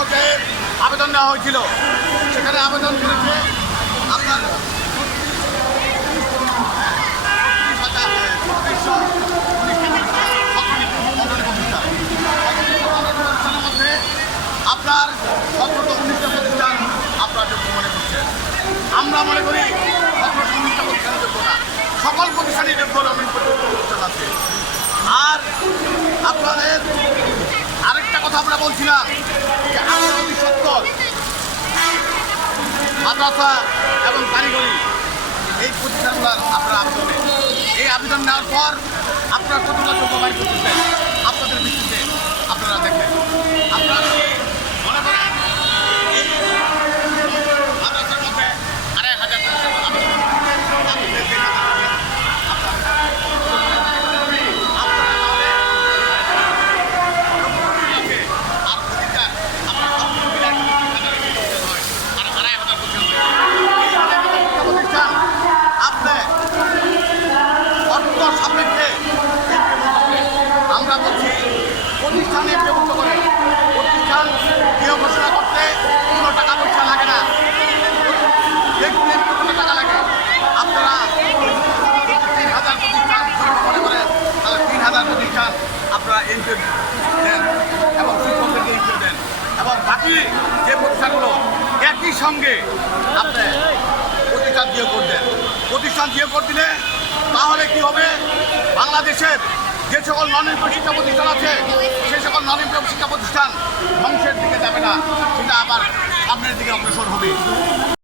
পর্যায়ে আবেদন নেওয়া হয়েছিল। সেখানে আবেদন করেছে আপনার 36,000 মধ্যে আপনার 17-19টা প্রতিষ্ঠান আপনার যোগ্য মনে করছেন। আমরা মনে করি 17-19টা প্রতিষ্ঠান যোগ্য না, সকল প্রতিষ্ঠানই যোগ্য প্রতিষ্ঠান আছে। আর আপনাদের আরেকটা কথা আমরা বলছিলাম যে 18-70 মাদ্রাসা এবং কারিগরি এই প্রতিষ্ঠানগুলোর আপনার আবেদনে এই আবেদন নেওয়ার পর আপনারা কতটা যোগ্য বাইর করতেছেন আপনাদের ভিত্তিতে আপনারা দেখেন। আপনারা যদি মনে করেন এই মাদ্রাসার মধ্যে 2,500 প্রতিষ্ঠান আবেদন সাপেক্ষে আমরা বলছি প্রতিষ্ঠানে বিভক্ত করে প্রতিষ্ঠান গৃহ ঘোষণা করতে কোনো টাকা পয়সা লাগে না, কোনো টাকা লাগে। আপনারা 3,000 প্রতিষ্ঠান মনে করেন তাহলে 3,000 প্রতিষ্ঠান আপনারা এনজিও দেন এবং শিক্ষকদেরকে এনজিও দেন এবং বাকি যে প্রতিষ্ঠানগুলো একই সঙ্গে আপনি প্রতিষ্ঠান জিও কোড দেন। প্রতিষ্ঠান জিও কোড দিলে তাহলে কি হবে, বাংলাদেশের যে সকল নন-এমপিও শিক্ষা প্রতিষ্ঠান আছে সেই সকল নন-এমপিও শিক্ষা প্রতিষ্ঠান ধ্বংসের দিকে যাবে না, সেটা আবার সামনের দিকে অগ্রসর হবে।